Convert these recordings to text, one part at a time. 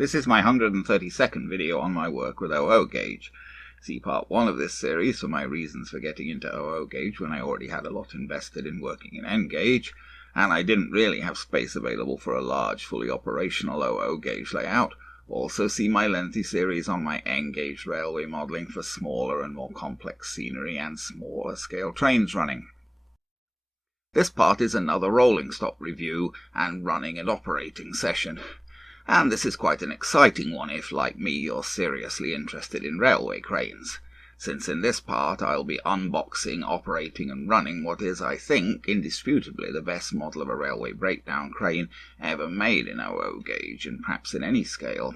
This is my 132nd video on my work with OO gauge. See part 1 of this series for my reasons for getting into OO gauge when I already had a lot invested in working in N gauge, and I didn't really have space available for a large, fully operational OO gauge layout. Also see my lengthy series on my N gauge railway modelling for smaller and more complex scenery and smaller scale trains running. This part is another rolling stock review and running and operating session. And this is quite an exciting one if, like me, you're seriously interested in railway cranes, since in this part I'll be unboxing, operating and running what is, I think, indisputably the best model of a railway breakdown crane ever made in OO gauge and perhaps in any scale.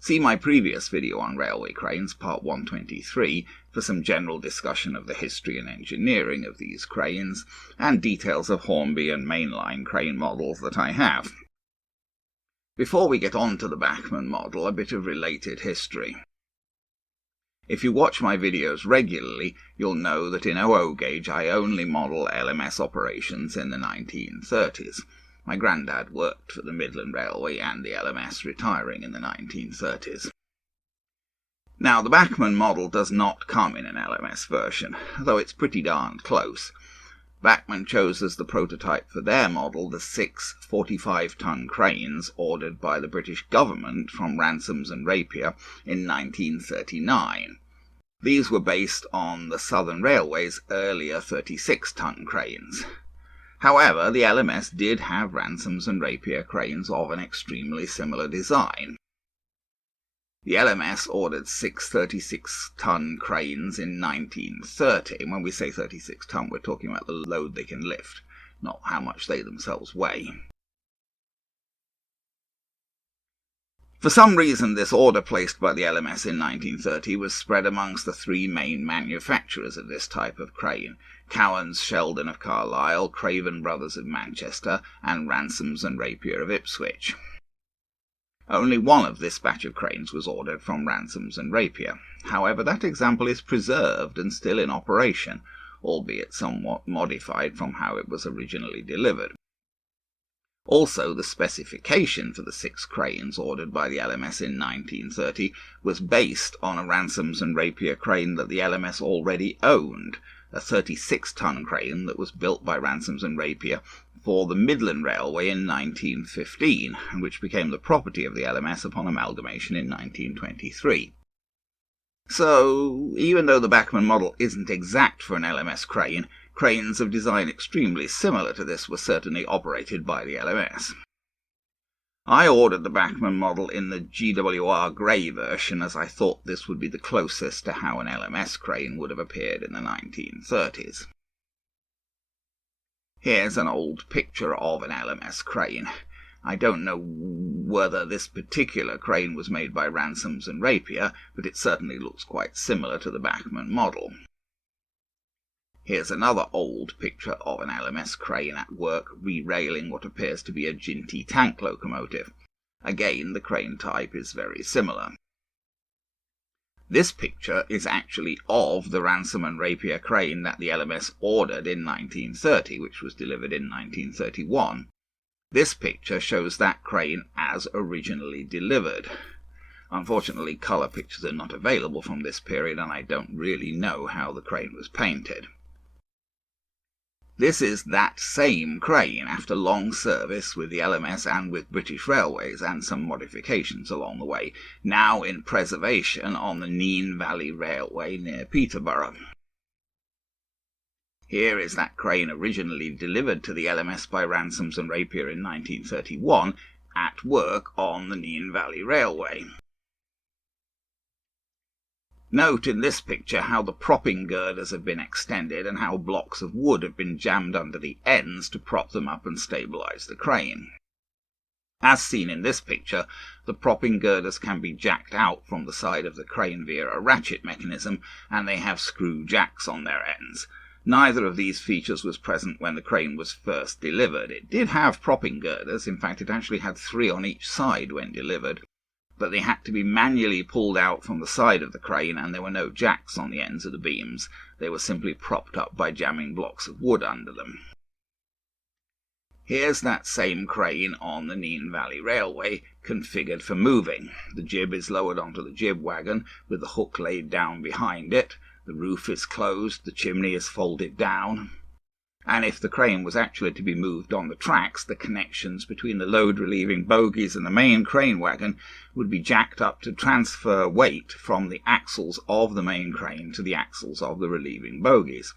See my previous video on railway cranes, part 123, for some general discussion of the history and engineering of these cranes, and details of Hornby and mainline crane models that I have. Before we get on to the Bachmann model, a bit of related history. If you watch my videos regularly, you'll know that in OO gauge I only model LMS operations in the 1930s. My granddad worked for the Midland Railway and the LMS, retiring in the 1930s. Now, the Bachmann model does not come in an LMS version, though it's pretty darned close. Bachmann chose as the prototype for their model the 6 45-ton cranes ordered by the British government from Ransomes and Rapier in 1939. These were based on the Southern Railway's earlier 36-ton cranes. However, the LMS did have Ransomes and Rapier cranes of an extremely similar design. The LMS ordered 6 36-ton cranes in 1930. And when we say 36-ton, we're talking about the load they can lift, not how much they themselves weigh. For some reason, this order placed by the LMS in 1930 was spread amongst the 3 main manufacturers of this type of crane: Cowan's Sheldon of Carlisle, Craven Brothers of Manchester, and Ransomes and Rapier of Ipswich. Only one of this batch of cranes was ordered from Ransomes and Rapier. However, that example is preserved and still in operation, albeit somewhat modified from how it was originally delivered. Also, the specification for the 6 cranes ordered by the LMS in 1930 was based on a Ransomes and Rapier crane that the LMS already owned, a 36-ton crane that was built by Ransomes and Rapier for the Midland Railway in 1915, and which became the property of the LMS upon amalgamation in 1923. So, even though the Bachmann model isn't exact for an LMS crane, cranes of design extremely similar to this were certainly operated by the LMS. I ordered the Bachmann model in the GWR grey version, as I thought this would be the closest to how an LMS crane would have appeared in the 1930s. Here's an old picture of an LMS crane. I don't know whether this particular crane was made by Ransomes and Rapier, but it certainly looks quite similar to the Bachmann model. Here's another old picture of an LMS crane at work re-railing what appears to be a Ginty tank locomotive. Again, the crane type is very similar. This picture is actually of the Ransomes and Rapier crane that the LMS ordered in 1930, which was delivered in 1931. This picture shows that crane as originally delivered. Unfortunately, colour pictures are not available from this period, and I don't really know how the crane was painted. This is that same crane after long service with the LMS and with British Railways, and some modifications along the way, now in preservation on the Nene Valley Railway near Peterborough. Here is that crane originally delivered to the LMS by Ransomes and Rapier in 1931, at work on the Nene Valley Railway. Note in this picture how the propping girders have been extended and how blocks of wood have been jammed under the ends to prop them up and stabilize the crane. As seen in this picture, the propping girders can be jacked out from the side of the crane via a ratchet mechanism, and they have screw jacks on their ends. Neither of these features was present when the crane was first delivered. It did have propping girders, in fact it actually had 3 on each side when delivered, but they had to be manually pulled out from the side of the crane, and there were no jacks on the ends of the beams. They were simply propped up by jamming blocks of wood under them. Here's that same crane on the Nene Valley Railway, configured for moving. The jib is lowered onto the jib wagon with the hook laid down behind it. The roof is closed, the chimney is folded down. And if the crane was actually to be moved on the tracks, the connections between the load-relieving bogies and the main crane wagon would be jacked up to transfer weight from the axles of the main crane to the axles of the relieving bogies.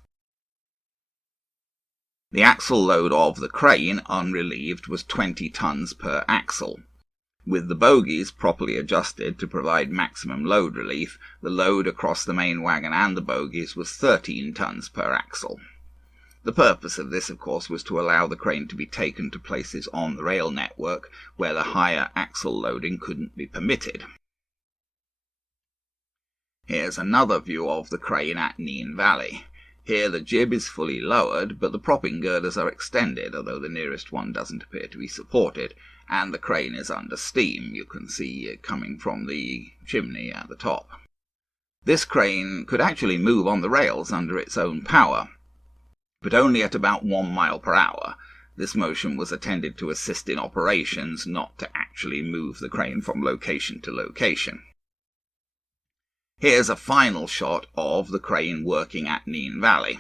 The axle load of the crane, unrelieved, was 20 tons per axle. With the bogies properly adjusted to provide maximum load relief, the load across the main wagon and the bogies was 13 tons per axle. The purpose of this, of course, was to allow the crane to be taken to places on the rail network where the higher axle loading couldn't be permitted. Here's another view of the crane at Nene Valley. Here the jib is fully lowered, but the propping girders are extended, although the nearest one doesn't appear to be supported, and the crane is under steam. You can see it coming from the chimney at the top. This crane could actually move on the rails under its own power, but only at about 1 mile per hour. This motion was intended to assist in operations, not to actually move the crane from location to location. Here's a final shot of the crane working at Nene Valley.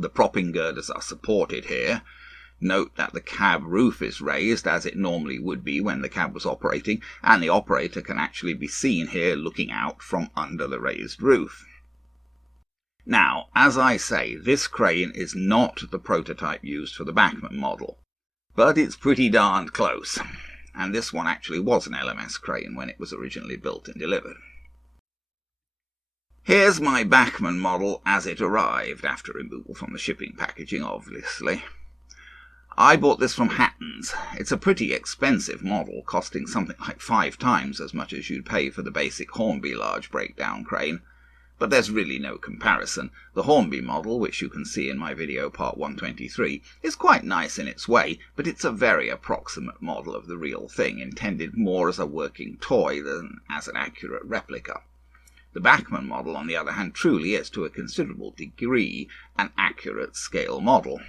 The propping girders are supported here. Note that the cab roof is raised, as it normally would be when the cab was operating, and the operator can actually be seen here looking out from under the raised roof. Now, as I say, this crane is not the prototype used for the Bachmann model, but it's pretty darned close, and this one actually was an LMS crane when it was originally built and delivered. Here's my Bachmann model as it arrived, after removal from the shipping packaging, obviously. I bought this from Hatton's. It's a pretty expensive model, costing something like 5 times as much as you'd pay for the basic Hornby large breakdown crane. But there's really no comparison. The Hornby model, which you can see in my video part 123, is quite nice in its way, but it's a very approximate model of the real thing, intended more as a working toy than as an accurate replica. The Bachmann model, on the other hand, truly is, to a considerable degree, an accurate scale model,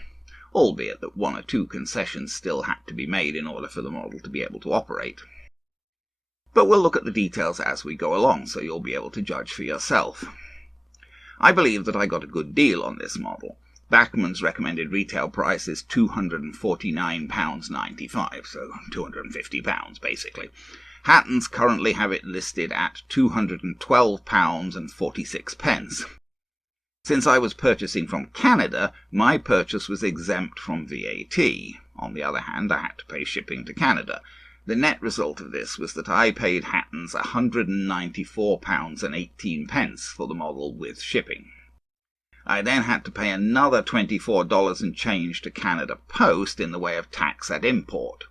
albeit that 1 or 2 concessions still had to be made in order for the model to be able to operate. But we'll look at the details as we go along, so you'll be able to judge for yourself. I believe that I got a good deal on this model. Bachmann's recommended retail price is £249.95, so £250 basically. Hatton's currently have it listed at £212.46. Since I was purchasing from Canada, my purchase was exempt from VAT. On the other hand, I had to pay shipping to Canada. The net result of this was that I paid Hatton's £194.18 for the model with shipping. I then had to pay another $24 and change to Canada Post in the way of tax at import.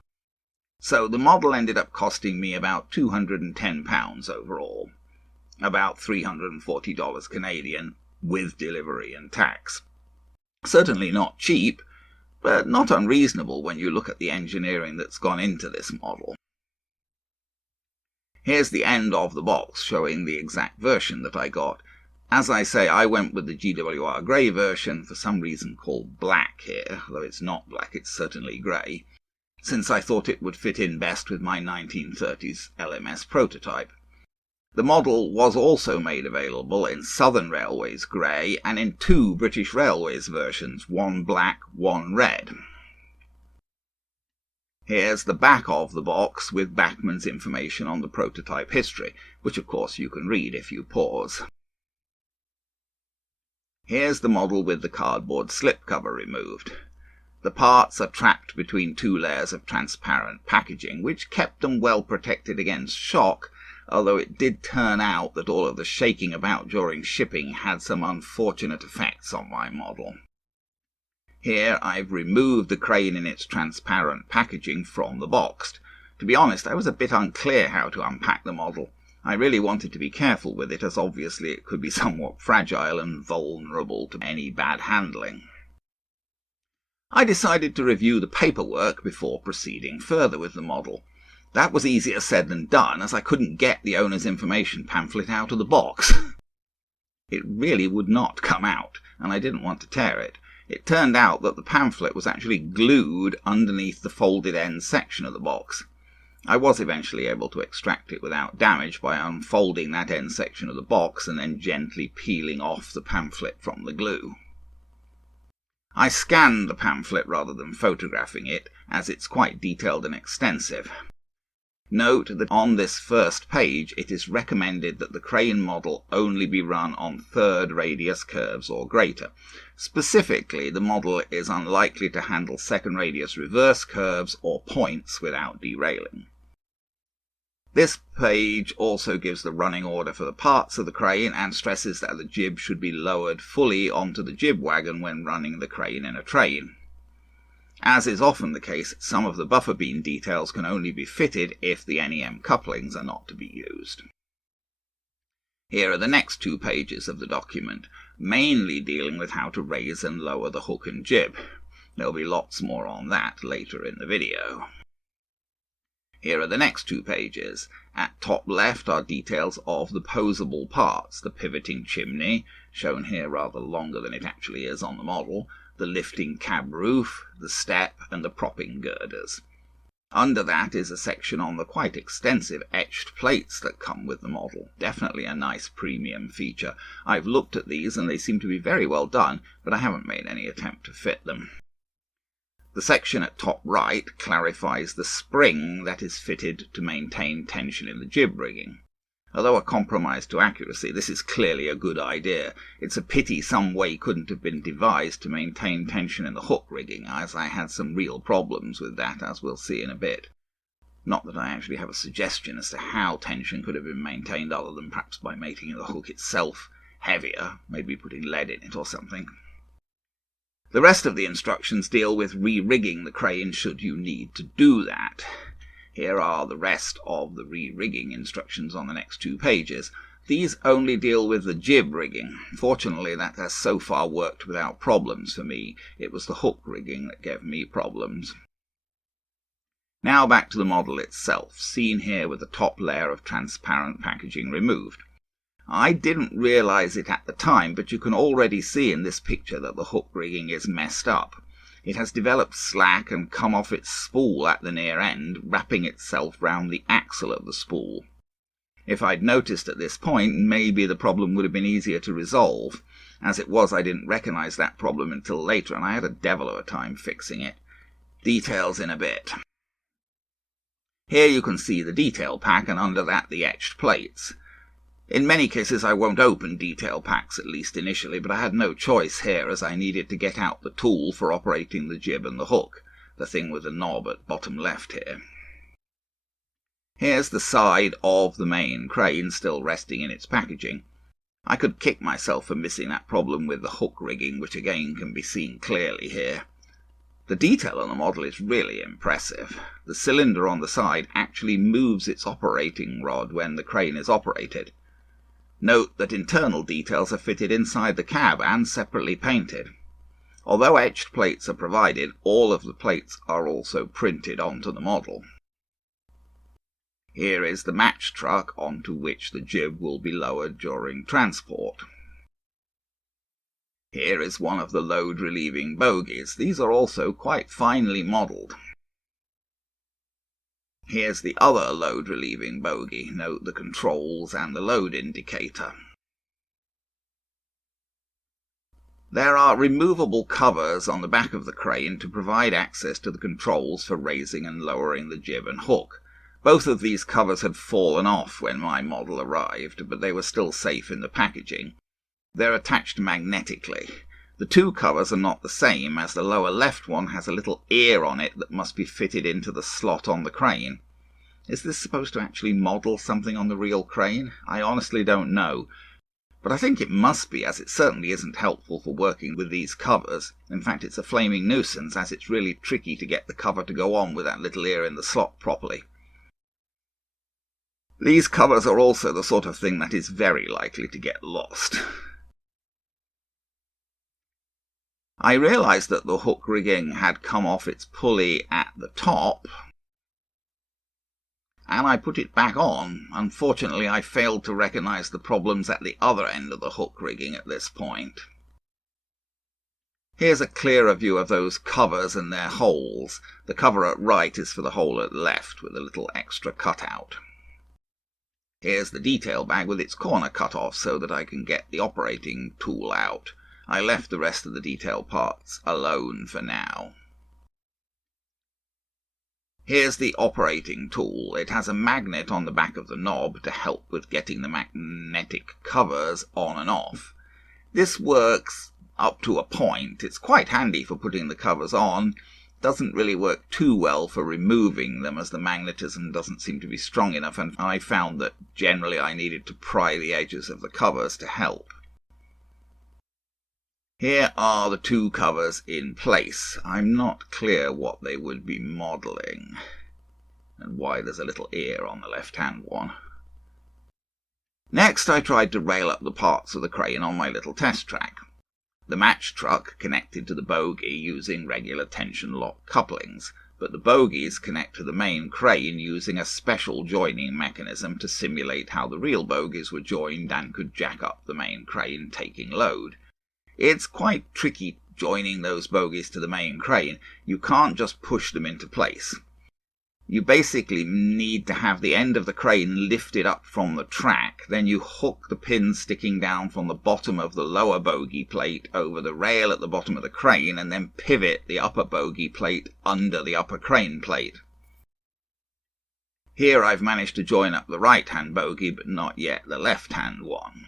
So the model ended up costing me about £210 overall, about $340 Canadian, with delivery and tax. Certainly not cheap, but not unreasonable when you look at the engineering that's gone into this model. Here's the end of the box showing the exact version that I got. As I say, I went with the GWR grey version, for some reason called black here, though it's not black, it's certainly grey, since I thought it would fit in best with my 1930s LMS prototype. The model was also made available in Southern Railways grey and in 2 British Railways versions, one black, one red. Here's the back of the box with Bachmann's information on the prototype history, which of course you can read if you pause. Here's the model with the cardboard slipcover removed. The parts are trapped between 2 layers of transparent packaging, which kept them well protected against shock, although it did turn out that all of the shaking about during shipping had some unfortunate effects on my model. Here I've removed the crane in its transparent packaging from the box. To be honest, I was a bit unclear how to unpack the model. I really wanted to be careful with it, as obviously it could be somewhat fragile and vulnerable to any bad handling. I decided to review the paperwork before proceeding further with the model. That was easier said than done, as I couldn't get the owner's information pamphlet out of the box. It really would not come out, and I didn't want to tear it. It turned out that the pamphlet was actually glued underneath the folded end section of the box. I was eventually able to extract it without damage by unfolding that end section of the box and then gently peeling off the pamphlet from the glue. I scanned the pamphlet rather than photographing it, as it's quite detailed and extensive. Note that on this first page it is recommended that the crane model only be run on third radius curves or greater. Specifically, the model is unlikely to handle second radius reverse curves or points without derailing. This page also gives the running order for the parts of the crane and stresses that the jib should be lowered fully onto the jib wagon when running the crane in a train. As is often the case, some of the buffer beam details can only be fitted if the NEM couplings are not to be used. Here are the next 2 pages of the document, mainly dealing with how to raise and lower the hook and jib. There'll be lots more on that later in the video. Here are the next 2 pages. At top left are details of the posable parts, the pivoting chimney, shown here rather longer than it actually is on the model, the lifting cab roof, the step, and the propping girders. Under that is a section on the quite extensive etched plates that come with the model. Definitely a nice premium feature. I've looked at these and they seem to be very well done, but I haven't made any attempt to fit them. The section at top right clarifies the spring that is fitted to maintain tension in the jib rigging. Although a compromise to accuracy, this is clearly a good idea. It's a pity some way couldn't have been devised to maintain tension in the hook rigging, as I had some real problems with that, as we'll see in a bit. Not that I actually have a suggestion as to how tension could have been maintained other than perhaps by making the hook itself heavier, maybe putting lead in it or something. The rest of the instructions deal with re-rigging the crane should you need to do that. Here are the rest of the re-rigging instructions on the next 2 pages. These only deal with the jib rigging. Fortunately, that has so far worked without problems for me. It was the hook rigging that gave me problems. Now back to the model itself, seen here with the top layer of transparent packaging removed. I didn't realize it at the time, but you can already see in this picture that the hook rigging is messed up. It has developed slack and come off its spool at the near end, wrapping itself round the axle of the spool. If I'd noticed at this point, maybe the problem would have been easier to resolve. As it was, I didn't recognize that problem until later, and I had a devil of a time fixing it. Details in a bit. Here you can see the detail pack, and under that the etched plates. In many cases I won't open detail packs, at least initially, but I had no choice here as I needed to get out the tool for operating the jib and the hook, the thing with the knob at bottom left here. Here's the side of the main crane still resting in its packaging. I could kick myself for missing that problem with the hook rigging, which again can be seen clearly here. The detail on the model is really impressive. The cylinder on the side actually moves its operating rod when the crane is operated. Note that internal details are fitted inside the cab and separately painted. Although etched plates are provided, all of the plates are also printed onto the model. Here is the match truck onto which the jib will be lowered during transport. Here is one of the load-relieving bogies. These are also quite finely modelled. Here's the other load-relieving bogie. Note the controls and the load indicator. There are removable covers on the back of the crane to provide access to the controls for raising and lowering the jib and hook. Both of these covers had fallen off when my model arrived, but they were still safe in the packaging. They're attached magnetically. The 2 covers are not the same, as the lower left one has a little ear on it that must be fitted into the slot on the crane. Is this supposed to actually model something on the real crane? I honestly don't know. But I think it must be, as it certainly isn't helpful for working with these covers. In fact, it's a flaming nuisance, as it's really tricky to get the cover to go on with that little ear in the slot properly. These covers are also the sort of thing that is very likely to get lost. I realized that the hook rigging had come off its pulley at the top, and I put it back on. Unfortunately, I failed to recognize the problems at the other end of the hook rigging at this point. Here's a clearer view of those covers and their holes. The cover at right is for the hole at left, with a little extra cutout. Here's the detail bag with its corner cut off so that I can get the operating tool out. I left the rest of the detail parts alone for now. Here's the operating tool. It has a magnet on the back of the knob to help with getting the magnetic covers on and off. This works up to a point. It's quite handy for putting the covers on. Doesn't really work too well for removing them, as the magnetism doesn't seem to be strong enough, and I found that generally I needed to pry the edges of the covers to help. Here are the two covers in place. I'm not clear what they would be modelling, and why there's a little ear on the left-hand one. Next, I tried to rail up the parts of the crane on my little test track. The match truck connected to the bogie using regular tension lock couplings, but the bogies connect to the main crane using a special joining mechanism to simulate how the real bogies were joined and could jack up the main crane taking load. It's quite tricky joining those bogies to the main crane. You can't just push them into place. You basically need to have the end of the crane lifted up from the track, then you hook the pins sticking down from the bottom of the lower bogie plate over the rail at the bottom of the crane, and then pivot the upper bogie plate under the upper crane plate. Here I've managed to join up the right-hand bogie, but not yet the left-hand one.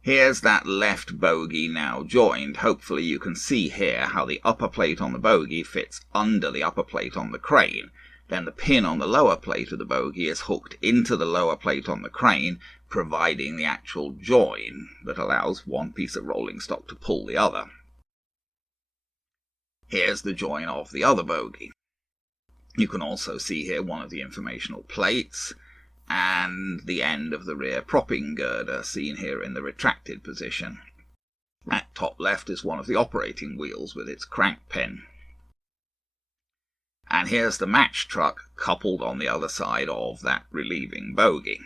Here's that left bogie now joined. Hopefully you can see here how the upper plate on the bogie fits under the upper plate on the crane. Then the pin on the lower plate of the bogie is hooked into the lower plate on the crane, providing the actual join that allows one piece of rolling stock to pull the other. Here's the join of the other bogie. You can also see here one of the informational plates, and the end of the rear propping girder, seen here in the retracted position. At top left is one of the operating wheels with its crank pin. And here's the match truck coupled on the other side of that relieving bogie.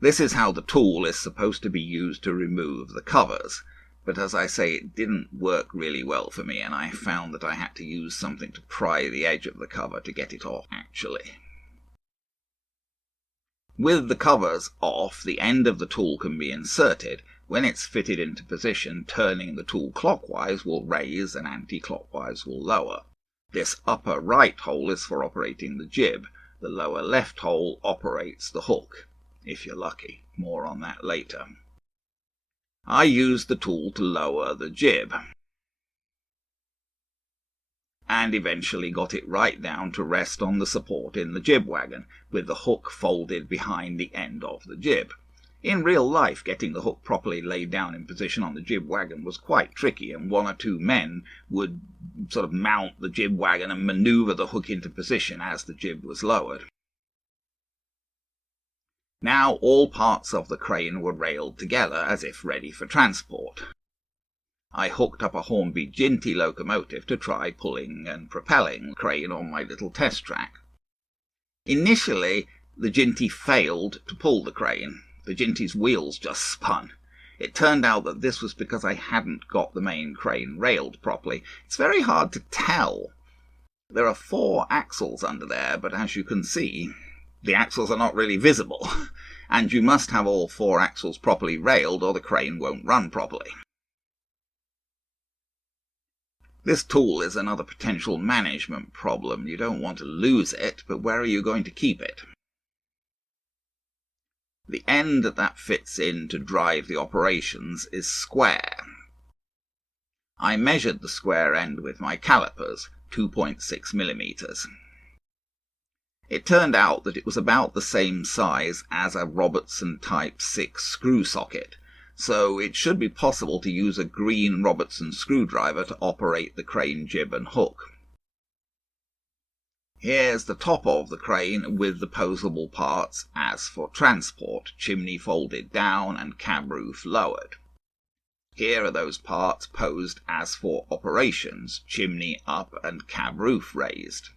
This is how the tool is supposed to be used to remove the covers, but as I say, it didn't work really well for me, and I found that I had to use something to pry the edge of the cover to get it off actually. With the covers off, the end of the tool can be inserted. When it's fitted into position, turning the tool clockwise will raise and anti-clockwise will lower. This upper right hole is for operating the jib. The lower left hole operates the hook, if you're lucky. More on that later. I used the tool to lower the jib, and eventually got it right down to rest on the support in the jib wagon, with the hook folded behind the end of the jib. In real life, getting the hook properly laid down in position on the jib wagon was quite tricky, and one or two men would sort of mount the jib wagon and maneuver the hook into position as the jib was lowered. Now all parts of the crane were railed together as if ready for transport. I hooked up a Hornby Ginty locomotive to try pulling and propelling the crane on my little test track. Initially, the Ginty failed to pull the crane. The Ginty's wheels just spun. It turned out that this was because I hadn't got the main crane railed properly. It's very hard to tell. There are 4 axles under there, but as you can see, the axles are not really visible, and you must have all 4 axles properly railed or the crane won't run properly. This tool is another potential management problem. You don't want to lose it, but where are you going to keep it? The end that fits in to drive the operations is square. I measured the square end with my calipers, 2.6 millimeters. It turned out that it was about the same size as a Robertson Type 6 screw socket, so it should be possible to use a green Robertson screwdriver to operate the crane jib and hook. Here's the top of the crane with the posable parts as for transport, chimney folded down and cab roof lowered. Here are those parts posed as for operations, chimney up and cab roof raised.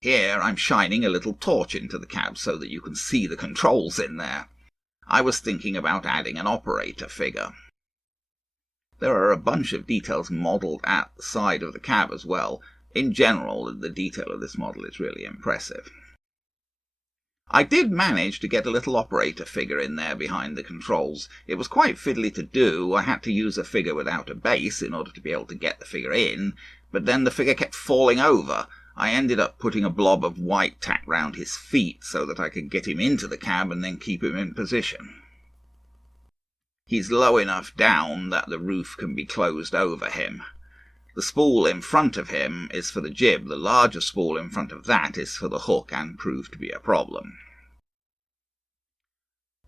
Here I'm shining a little torch into the cab so that you can see the controls in there. I was thinking about adding an operator figure. There are a bunch of details modelled at the side of the cab as well. In general, the detail of this model is really impressive. I did manage to get a little operator figure in there behind the controls. It was quite fiddly to do. I had to use a figure without a base in order to be able to get the figure in, but then the figure kept falling over. I ended up putting a blob of white tacked round his feet so that I could get him into the cab and then keep him in position. He's low enough down that the roof can be closed over him. The spool in front of him is for the jib. The larger spool in front of that is for the hook and proved to be a problem.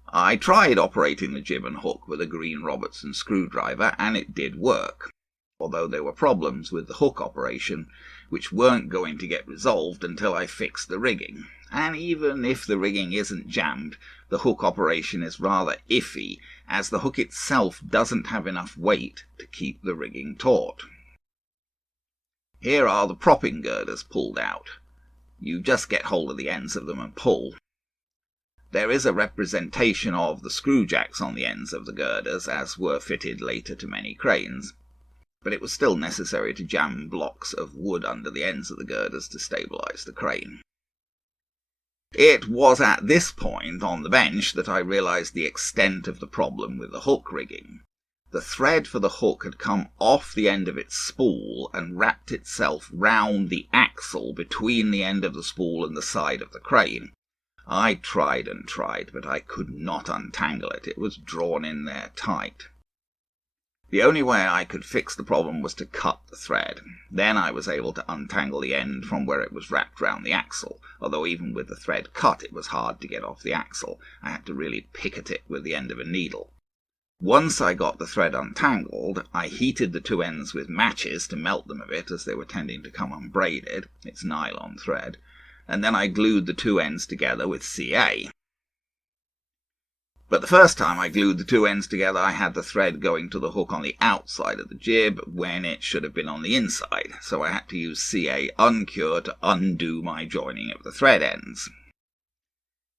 I tried operating the jib and hook with a green Robertson screwdriver and it did work, although there were problems with the hook operation which weren't going to get resolved until I fixed the rigging. And even if the rigging isn't jammed, the hook operation is rather iffy, as the hook itself doesn't have enough weight to keep the rigging taut. Here are the propping girders pulled out. You just get hold of the ends of them and pull. There is a representation of the screw jacks on the ends of the girders, as were fitted later to many cranes, but it was still necessary to jam blocks of wood under the ends of the girders to stabilize the crane. It was at this point on the bench that I realized the extent of the problem with the hook rigging. The thread for the hook had come off the end of its spool and wrapped itself round the axle between the end of the spool and the side of the crane. I tried and tried, but I could not untangle it. It was drawn in there tight. The only way I could fix the problem was to cut the thread. Then I was able to untangle the end from where it was wrapped round the axle, although even with the thread cut it was hard to get off the axle. I had to really pick at it with the end of a needle. Once I got the thread untangled, I heated the two ends with matches to melt them a bit, as they were tending to come unbraided. It's nylon thread. And then I glued the two ends together with CA. But the first time I glued the two ends together, I had the thread going to the hook on the outside of the jib when it should have been on the inside, so I had to use CA uncure to undo my joining of the thread ends.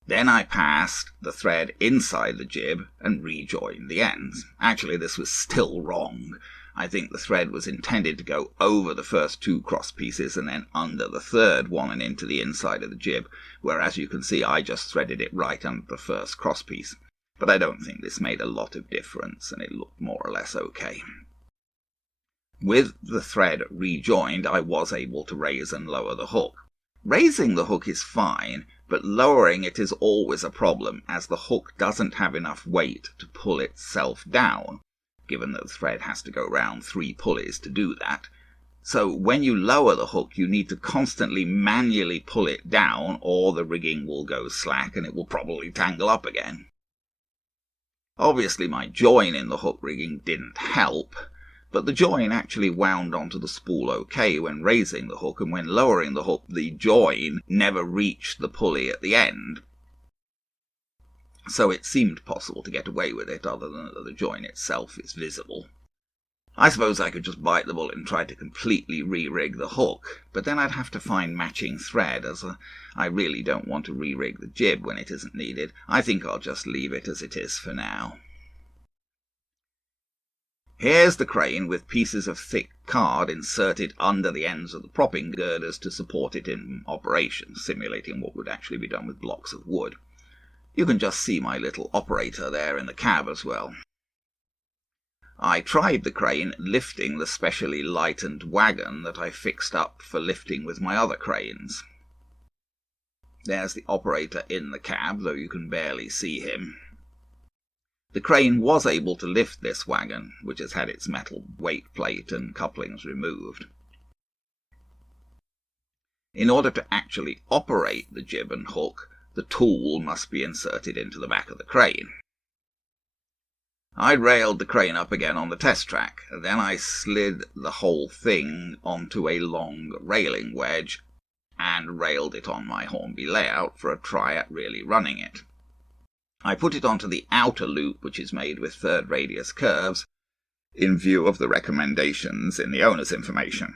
Then I passed the thread inside the jib and rejoined the ends. Actually, this was still wrong. I think the thread was intended to go over the first two cross pieces and then under the third one and into the inside of the jib, whereas you can see I just threaded it right under the first cross piece. But I don't think this made a lot of difference, and it looked more or less okay. With the thread rejoined, I was able to raise and lower the hook. Raising the hook is fine, but lowering it is always a problem, as the hook doesn't have enough weight to pull itself down, given that the thread has to go round 3 pulleys to do that. So when you lower the hook, you need to constantly manually pull it down, or the rigging will go slack and it will probably tangle up again. Obviously my join in the hook rigging didn't help, but the join actually wound onto the spool okay when raising the hook, and when lowering the hook the join never reached the pulley at the end. So it seemed possible to get away with it, other than that the join itself is visible. I suppose I could just bite the bullet and try to completely re-rig the hook, but then I'd have to find matching thread, as I really don't want to re-rig the jib when it isn't needed. I think I'll just leave it as it is for now. Here's the crane with pieces of thick card inserted under the ends of the propping girders to support it in operation, simulating what would actually be done with blocks of wood. You can just see my little operator there in the cab as well. I tried the crane lifting the specially lightened wagon that I fixed up for lifting with my other cranes. There's the operator in the cab, though you can barely see him. The crane was able to lift this wagon, which has had its metal weight plate and couplings removed. In order to actually operate the jib and hook, the tool must be inserted into the back of the crane. I railed the crane up again on the test track, then I slid the whole thing onto a long railing wedge and railed it on my Hornby layout for a try at really running it. I put it onto the outer loop, which is made with third radius curves, in view of the recommendations in the owner's information.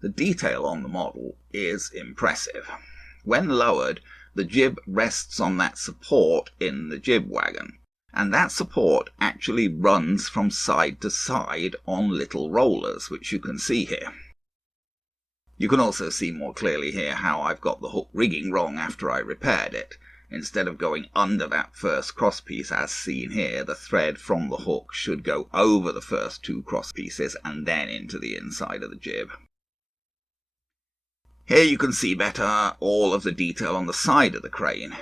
The detail on the model is impressive. When lowered, the jib rests on that support in the jib wagon, and that support actually runs from side to side on little rollers, which you can see here. You can also see more clearly here how I've got the hook rigging wrong after I repaired it. Instead of going under that first crosspiece as seen here, the thread from the hook should go over the first two crosspieces and then into the inside of the jib. Here you can see better all of the detail on the side of the crane.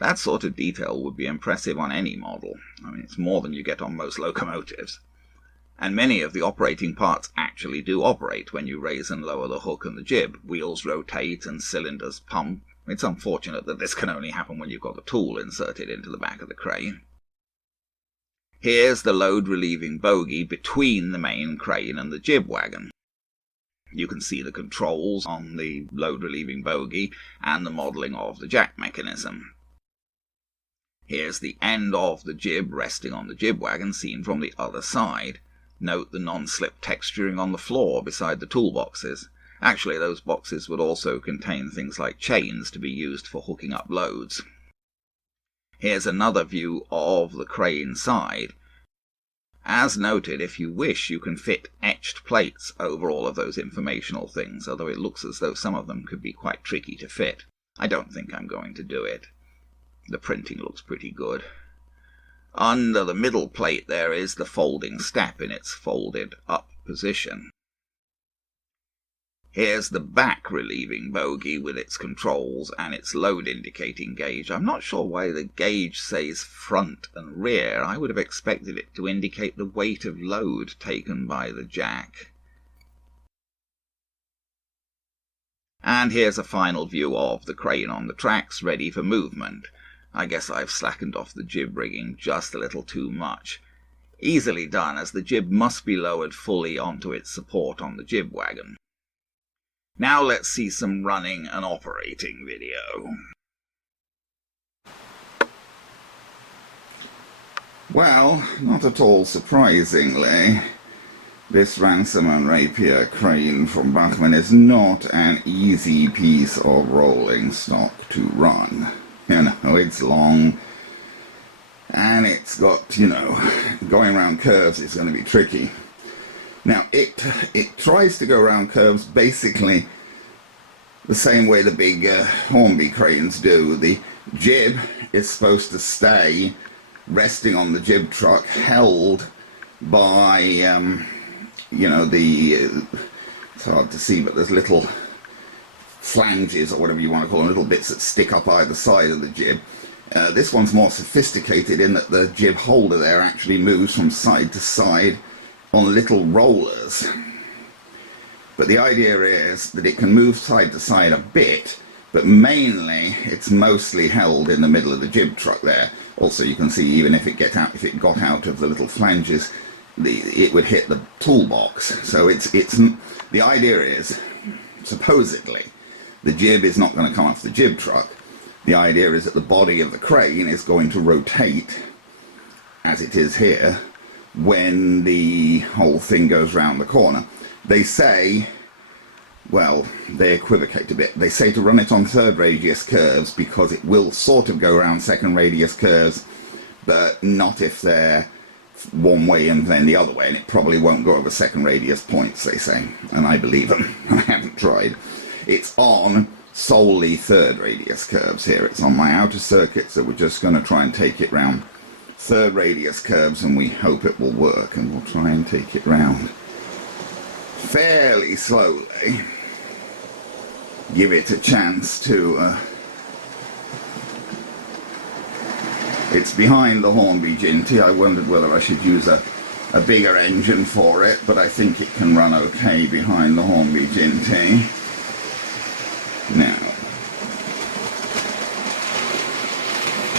That sort of detail would be impressive on any model. I mean, it's more than you get on most locomotives. And many of the operating parts actually do operate when you raise and lower the hook and the jib. Wheels rotate and cylinders pump. It's unfortunate that this can only happen when you've got a tool inserted into the back of the crane. Here's the load-relieving bogie between the main crane and the jib wagon. You can see the controls on the load-relieving bogie and the modelling of the jack mechanism. Here's the end of the jib resting on the jib wagon seen from the other side. Note the non-slip texturing on the floor beside the toolboxes. Actually, those boxes would also contain things like chains to be used for hooking up loads. Here's another view of the crane side. As noted, if you wish, you can fit etched plates over all of those informational things, although it looks as though some of them could be quite tricky to fit. I don't think I'm going to do it. The printing looks pretty good. Under the middle plate there is the folding step in its folded up position. Here's the back relieving bogie with its controls and its load indicating gauge. I'm not sure why the gauge says front and rear. I would have expected it to indicate the weight of load taken by the jack. And here's a final view of the crane on the tracks ready for movement. I guess I've slackened off the jib rigging just a little too much. Easily done, as the jib must be lowered fully onto its support on the jib wagon. Now let's see some running and operating video. Well, not at all surprisingly, this Ransomes Rapier crane from Bachmann is not an easy piece of rolling stock to run. You know, it's long, and it's got, going around curves is going to be tricky. Now, it tries to go around curves basically the same way the big Hornby cranes do. The jib is supposed to stay resting on the jib truck, held by, it's hard to see, but there's little flanges, or whatever you want to call them, little bits that stick up either side of the jib. This one's more sophisticated in that the jib holder there actually moves from side to side on little rollers. But the idea is that it can move side to side a bit, but mainly it's mostly held in the middle of the jib truck there. Also, you can see even if it got out of the little flanges, it would hit the toolbox. So the idea is, supposedly, the jib is not going to come off the jib truck. The idea is that the body of the crane is going to rotate, as it is here, when the whole thing goes round the corner. They say, well, they equivocate a bit. They say to run it on third radius curves because it will sort of go around second radius curves, but not if they're one way and then the other way, and it probably won't go over second radius points, they say. And I believe them. I haven't tried. It's on solely third radius curves here. It's on my outer circuit, so we're just going to try and take it round third radius curves, and we hope it will work, and we'll try and take it round fairly slowly. Give it a chance to it's behind the Hornby Ginty. I wondered whether I should use a bigger engine for it, but I think it can run okay behind the Hornby Ginty. Now,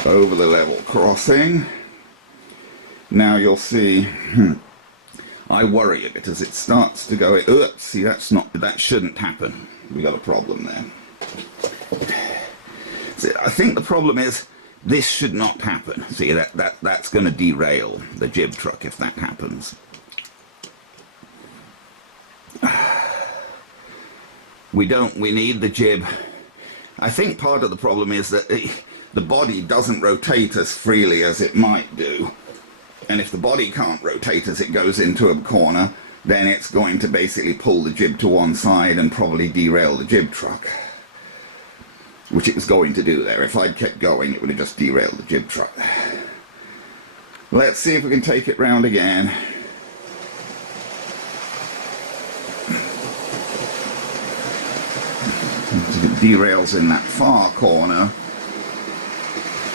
over the level crossing. Now you'll see, I worry a bit as it starts to go, see, that shouldn't happen. We got a problem there. See, I think the problem is, this should not happen. See, that's going to derail the jib truck if that happens. We need the jib. I think part of the problem is that the body doesn't rotate as freely as it might do. And if the body can't rotate as it goes into a corner, then it's going to basically pull the jib to one side and probably derail the jib truck, which it was going to do there. If I'd kept going, it would have just derailed the jib truck. Let's see if we can take it round again. It derails in that far corner.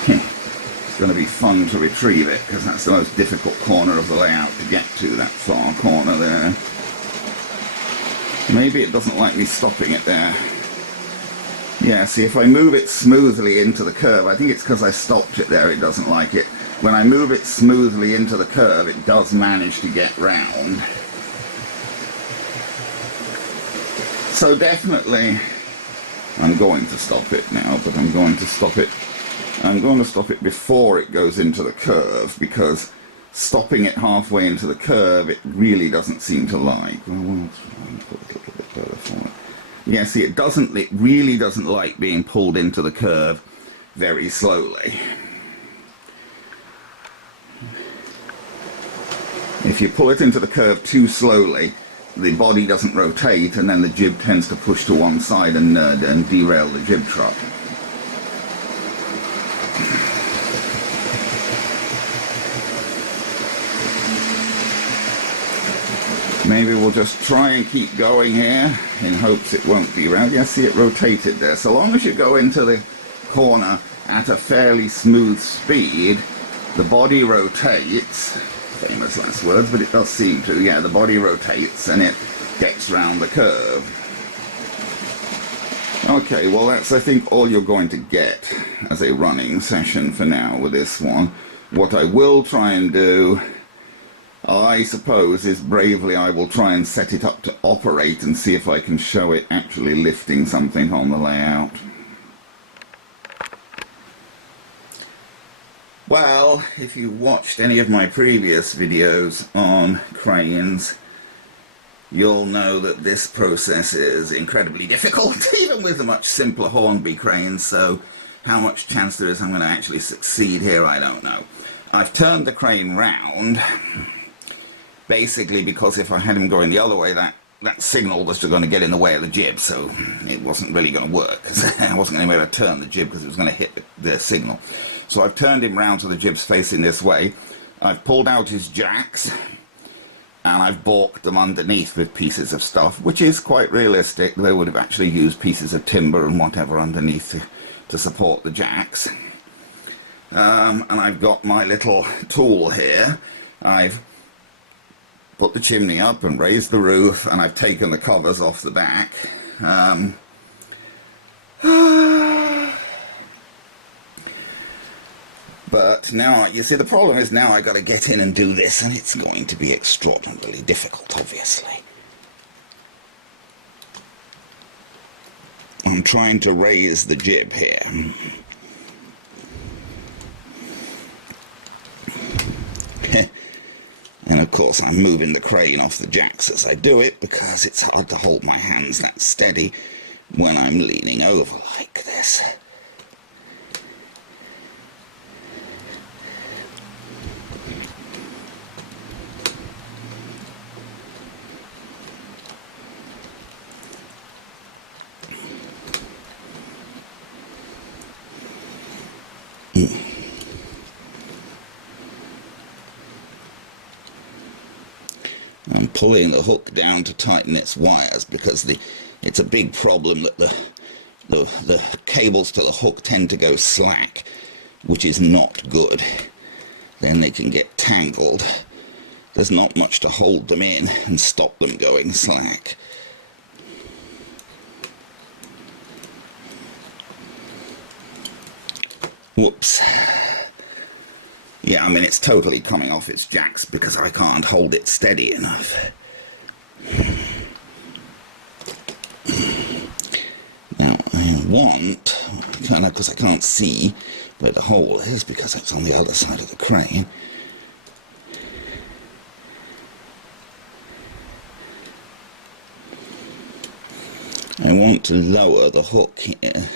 It's going to be fun to retrieve it, because that's the most difficult corner of the layout to get to, that far corner there. Maybe it doesn't like me stopping it there. Yeah, see, if I move it smoothly into the curve, I think it's because I stopped it there, it doesn't like it. When I move it smoothly into the curve, it does manage to get round. So definitely, I'm going to stop it now, but I'm going to stop it before it goes into the curve, because stopping it halfway into the curve, it really doesn't seem to like. Well, put it a little bit further forward. Yeah, see, it really doesn't like being pulled into the curve very slowly. If you pull it into the curve too slowly, the body doesn't rotate, and then the jib tends to push to one side and derail the jib truck. Maybe we'll just try and keep going here in hopes it won't derail. Yeah, see, it rotated there. So long as you go into the corner at a fairly smooth speed, the body rotates. Famous last words, but it does seem to. Yeah, the body rotates and it gets round the curve. Okay, well, that's, I think, all you're going to get as a running session for now with this one. What I will try and do, I suppose, is bravely I will try and set it up to operate and see if I can show it actually lifting something on the layout. Well, if you watched any of my previous videos on cranes, you'll know that this process is incredibly difficult, even with the much simpler Hornby cranes, so how much chance there is I'm going to actually succeed here, I don't know. I've turned the crane round, basically because if I had him going the other way, that signal was just going to get in the way of the jib, so it wasn't really going to work. I wasn't going to be able to turn the jib because it was going to hit the signal. So I've turned him round so the jib's facing this way. I've pulled out his jacks, and I've balked them underneath with pieces of stuff, which is quite realistic. They would have actually used pieces of timber and whatever underneath to support the jacks. And I've got my little tool here. I've put the chimney up and raised the roof, and I've taken the covers off the back. But now, you see, the problem is now I've got to get in and do this, and it's going to be extraordinarily difficult, obviously. I'm trying to raise the jib here. And of course I'm moving the crane off the jacks as I do it, because it's hard to hold my hands that steady when I'm leaning over like this. I'm pulling the hook down to tighten its wires, because it's a big problem that the cables to the hook tend to go slack, which is not good. Then they can get tangled. There's not much to hold them in and stop them going slack. Whoops. Yeah, I mean, it's totally coming off its jacks because I can't hold it steady enough. Now, I want, because I can't see where the hole is because it's on the other side of the crane. I want to lower the hook here,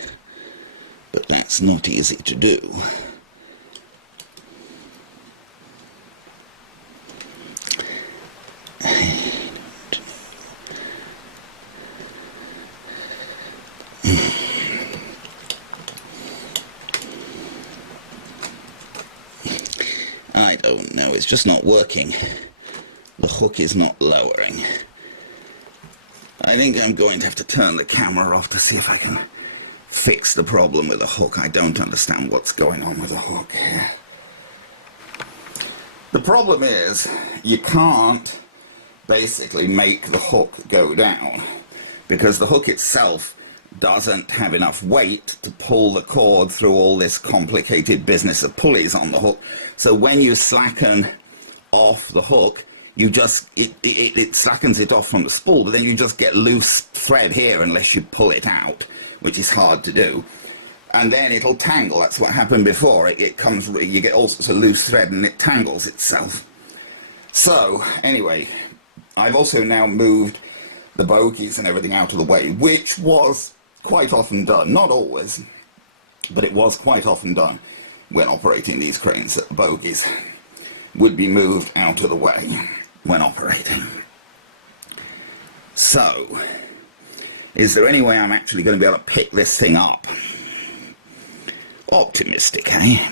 but that That's not easy to do. I don't know, it's just not working. The hook is not lowering. I think I'm going to have to turn the camera off to see if I can fix the problem with the hook. I don't understand what's going on with the hook here. The problem is, you can't basically make the hook go down, because the hook itself doesn't have enough weight to pull the cord through all this complicated business of pulleys on the hook. So when you slacken off the hook, you just, it slackens it off from the spool, but then you just get loose thread here unless you pull it out, which is hard to do. And then it'll tangle. That's what happened before. It comes, you get all sorts of loose thread and it tangles itself. So, anyway, I've also now moved the bogies and everything out of the way, which was quite often done. Not always, but it was quite often done when operating these cranes, that the bogies would be moved out of the way when operating. So, is there any way I'm actually going to be able to pick this thing up? Optimistic, eh?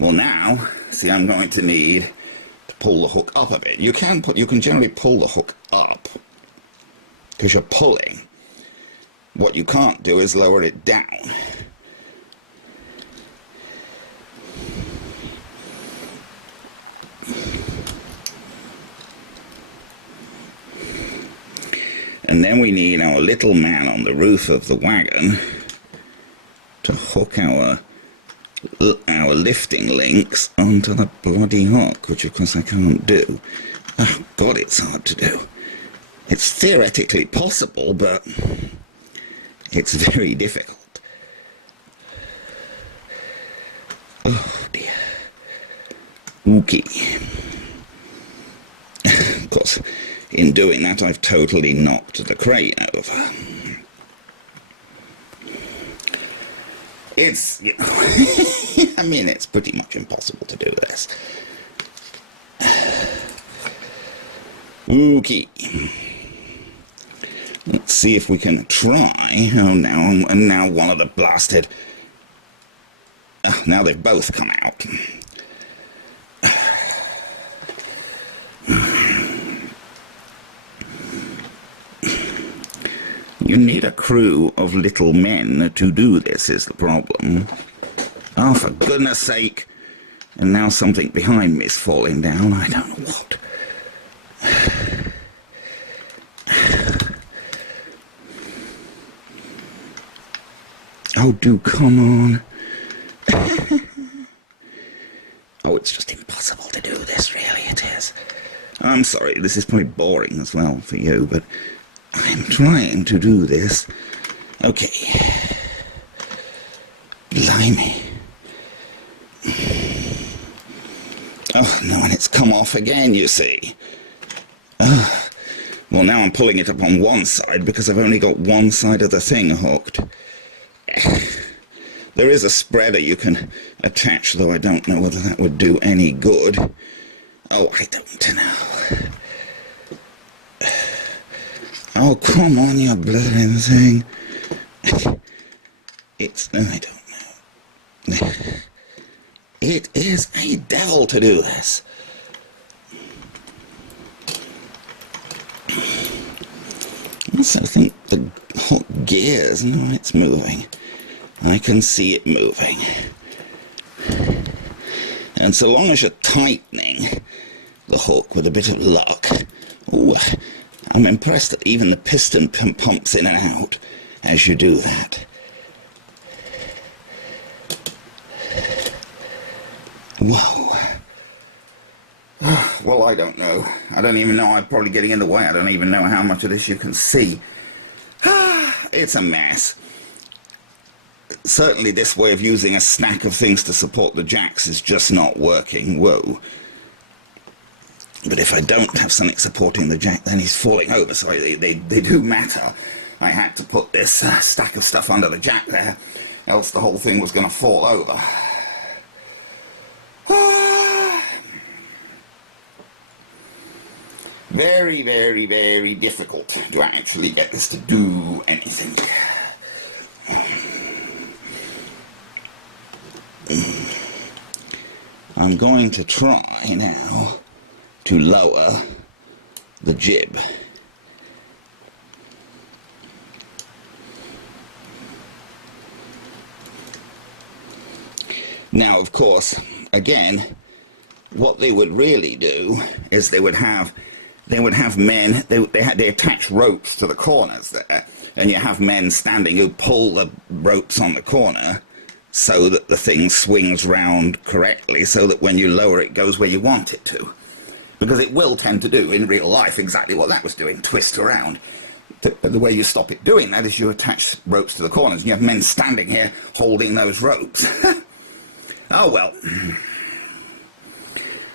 Well now, see, I'm going to need to pull the hook up a bit. You can generally pull the hook up because you're pulling. What you can't do is lower it down. And then we need our little man on the roof of the wagon to hook our lifting links onto the bloody hook, which of course I can't do. Oh God, it's hard to do. It's theoretically possible, but it's very difficult. Oh dear. Okay. Of course, in doing that, I've totally knocked the crane over. It's, you know, I mean, it's pretty much impossible to do this. Okay. Let's see if we can try. Oh, now one of the blasted... now they've both come out. You need a crew of little men to do this, is the problem. Oh, for goodness sake. And now something behind me is falling down. I don't know what. Oh, do come on. Oh, it's just impossible to do this, really, it is. I'm sorry, this is probably boring as well for you, but I'm trying to do this. Okay. Blimey. Oh, no, and it's come off again, you see. Well, now I'm pulling it up on one side because I've only got one side of the thing hooked. There is a spreader you can attach, though I don't know whether that would do any good. Oh, I don't know. Oh, come on, you bloody thing. It's... I don't know. It is a devil to do this. I also think the hook gears... No, it's moving. I can see it moving. And so long as you're tightening the hook with a bit of luck... Ooh, I'm impressed that even the piston pumps in and out as you do that. Whoa. Well, I don't know. I don't even know. I'm probably getting in the way. I don't even know how much of this you can see. It's a mess. Certainly this way of using a stack of things to support the jacks is just not working. Whoa. But if I don't have something supporting the jack, then he's falling over, so they do matter. I had to put this stack of stuff under the jack there, else the whole thing was going to fall over. Very, very, very difficult to actually get this to do anything. I'm going to try now to lower the jib. Now, of course, again, what they would really do is they would have men, they attach ropes to the corners there, and you have men standing who pull the ropes on the corner so that the thing swings round correctly, so that when you lower it goes where you want it to. Because it will tend to do in real life exactly what that was doing, twist around. The way you stop it doing that is you attach ropes to the corners, and you have men standing here holding those ropes. Oh well.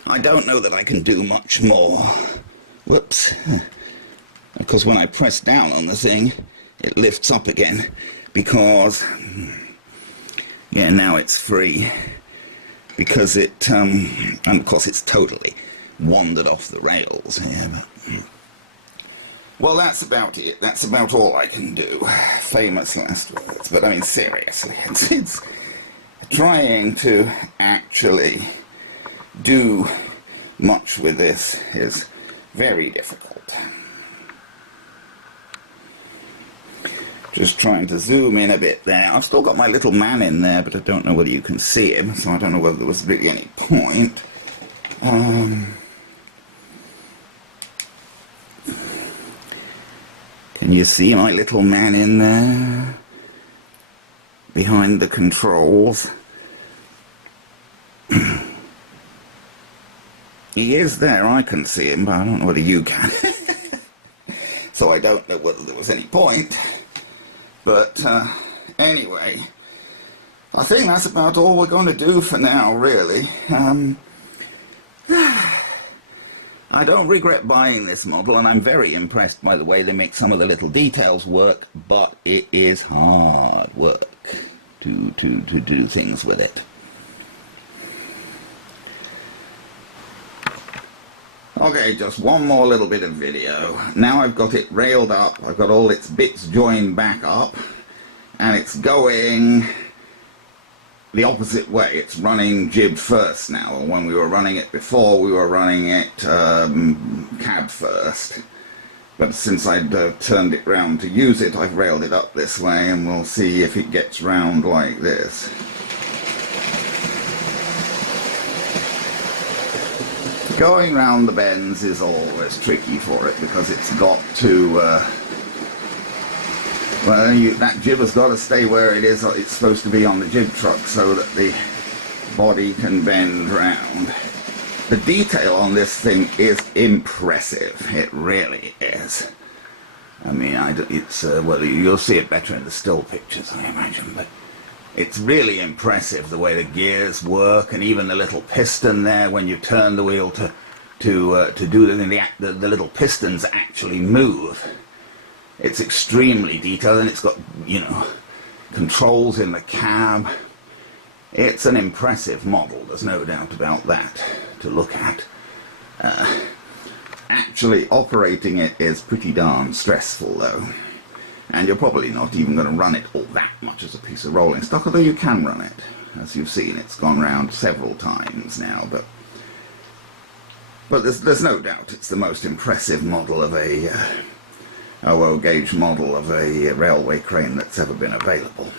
I don't know that I can do much more. Whoops. Because when I press down on the thing, it lifts up again, because yeah, now it's free, because it and of course it's totally wandered off the rails here. But well, that's about it. That's about all I can do. Famous last words. But I mean, seriously, it's trying to actually do much with this is very difficult. Just trying to zoom in a bit there. I've still got my little man in there, but I don't know whether you can see him, so I don't know whether there was really any point. Can you see my little man in there? Behind the controls. He is there, I can see him, but I don't know whether you can. So I don't know whether there was any point. But anyway, I think that's about all we're going to do for now, really. I don't regret buying this model, and I'm very impressed by the way they make some of the little details work, but it is hard work to do things with it. Okay, just one more little bit of video. Now I've got it railed up, I've got all its bits joined back up, and it's going the opposite way. It's running jib first now. When we were running it before, we were running it cab first. But since I'd turned it round to use it, I've railed it up this way, and we'll see if it gets round like this. Going round the bends is always tricky for it, because it's got to, well, that jib has got to stay where it is. It's supposed to be on the jib truck so that the body can bend round. The detail on this thing is impressive. It really is. I mean, it's well, you'll see it better in the still pictures, I imagine, but it's really impressive the way the gears work, and even the little piston there, when you turn the wheel to do the little pistons actually move. It's extremely detailed, and it's got, you know, controls in the cab. It's an impressive model, there's no doubt about that, to look at. Actually operating it is pretty darn stressful though. And you're probably not even going to run it all that much as a piece of rolling stock, although you can run it. As you've seen, it's gone round several times now, but there's no doubt it's the most impressive model of a 00 gauge model of a railway crane that's ever been available.